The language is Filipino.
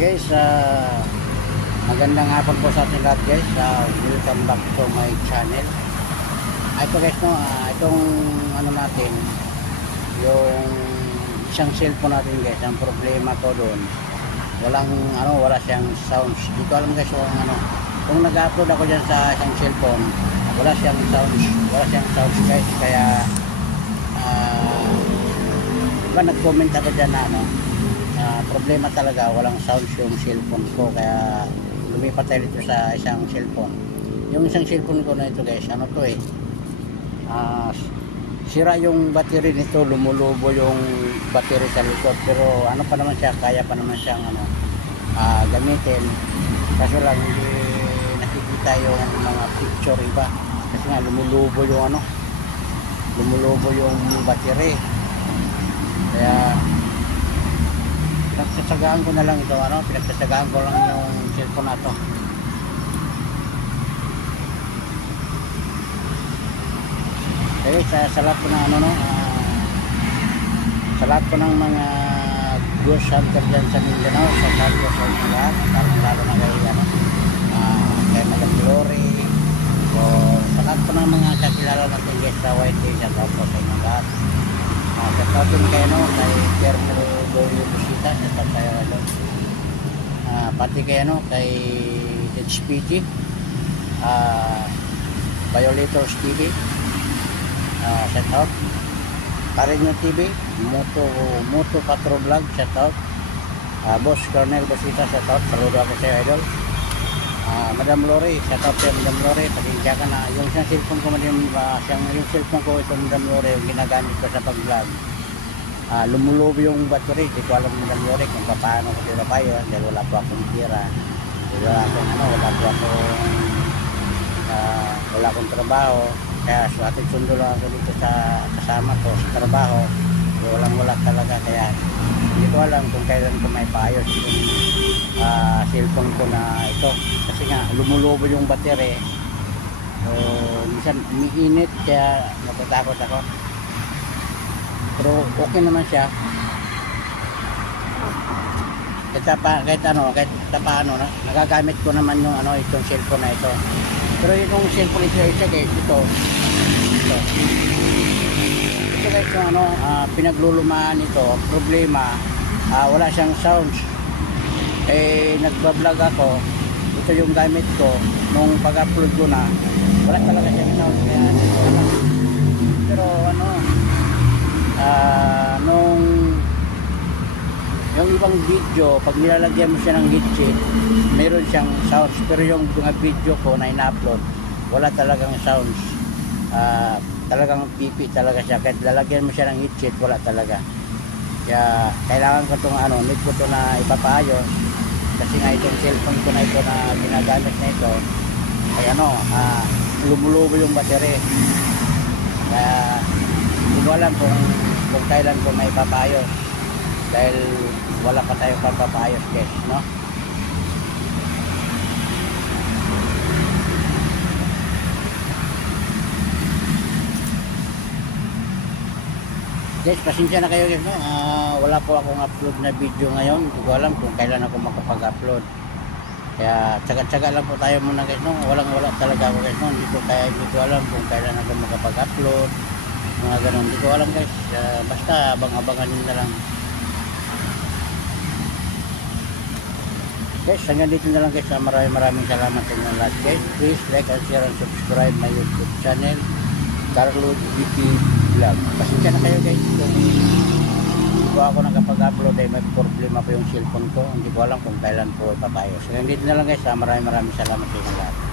guys, ah, magandang hapon po sa ating lahat guys. Ah, welcome back to my channel. Ah, Ito guys, no, ah, itong ano natin, yung isang cellphone natin guys, ang problema ko doon, walang ano, wala siyang sounds. Di ko alam guys kung ano, kung nag-upload ako dyan sa isang cellphone, wala siyang sounds, wala siyang sounds guys, kaya ah, diba nag-comment ako dyan na ano, Ah, problema talaga, walang sounds yung cellphone ko kaya lumipat tayo dito sa isang cellphone. Yung isang cellphone ko na ito guys, ano to eh, ah, sira yung battery nito, lumulubo yung battery sa likod pero ano pa naman siya, kaya pa naman siyang ano, ah, gamitin. Kaso lang hindi nakikita yung mga picture iba kasi nga lumulubo yung ano, lumulubo yung battery. Kaya pinagsasagaan ko na lang ito ano? Pinagsasagaan ko lang yung cellphone na to. Okay sa, sa lahat ko ng ano no ah, sa ko ng mga ghost hunter dyan sa Mindanao sa lahat sa inyo lahat lalo lalo na kay ano ah, kay Madam Glory o sa ko ng mga kakilala natin guys sa YT sa lahat ko sa inyo lahat. Ah, sa tapin kayo no, kay Termo Loyo Busita, sa tayo ano. Ah, pati kayo no, kay HPG, ah, Violators TV, ah, shout out. Parinyo TV, Moto, Moto Patro Vlog, shout out. Ah, Boss Colonel Busita, shout out. Saludo ako sa idol. Ah, Madam Lori, shout out kay Madam Lori, pasensya ka na. Yung isang cellphone ko, Madam, uh, siyang, yung cellphone ko, ito Madam Lori, yung ginagamit ko sa pag-vlog. Ah, lumulobo yung battery, di ko alam Madam Lori kung paano ko sila payo, dahil wala po akong tira. Wala akong ano, wala po akong ah, wala akong trabaho. Kaya sa ating sundo lang ako dito sa kasama ko sa trabaho. Walang wala talaga kaya hindi ko alam kung kailan ko may paayos yung ah, cellphone ko na ito kasi nga lumulobo yung battery so minsan umiinit kaya natatakot ako pero okay naman siya kahit pa, kahit ano, kahit pa paano, na, nagagamit ko naman yung ano, itong cellphone na ito. Pero yung cellphone ito, ito guys, ito, ito. Ito guys, yung ano, ah, pinaglulumaan ito, problema, ah, wala siyang sounds. Eh, nagbablog ako, ito yung gamit ko, nung pag-upload ko na, wala talaga siyang sounds. Kaya, ibang video, pag nilalagyan mo siya ng headset, meron siyang sounds. Pero yung mga video ko na ina-upload, wala talagang sounds. Ah, talagang pipi talaga siya. Kahit lalagyan mo siya ng headset, wala talaga. Kaya kailangan ko itong ano, need ko ito na ipapaayos. Kasi nga itong cellphone ko na ito na ginagamit na ito, ay ano, ah, lumulubo yung battery. Kaya hindi ko alam kung, kung kailan ko may papayos dahil wala pa tayong papapayos guys no? Guys pasensya na kayo guys no? Ah, wala po akong upload na video ngayon. Hindi ko alam kung kailan ako makapag-upload. Kaya tsaga-tsaga lang po tayo muna guys no? Walang wala talaga ako guys no? Hindi ko kaya hindi ko alam kung kailan ako makapag-upload. Mga ganun. Hindi ko alam guys. Ah, basta abang-abangan nyo na lang guys. Hanggang dito na lang guys. Ah, maraming maraming salamat sa inyo lahat guys. Please like and share and subscribe my youtube channel Carlo GP Vlog. Pasensya na kayo guys. Kung hindi ko ako nakapag-upload ay may problema po yung cellphone ko. Hindi ko alam kung kailan po ipapayos. Hanggang dito na lang guys. Ah, maraming maraming salamat sa inyo lahat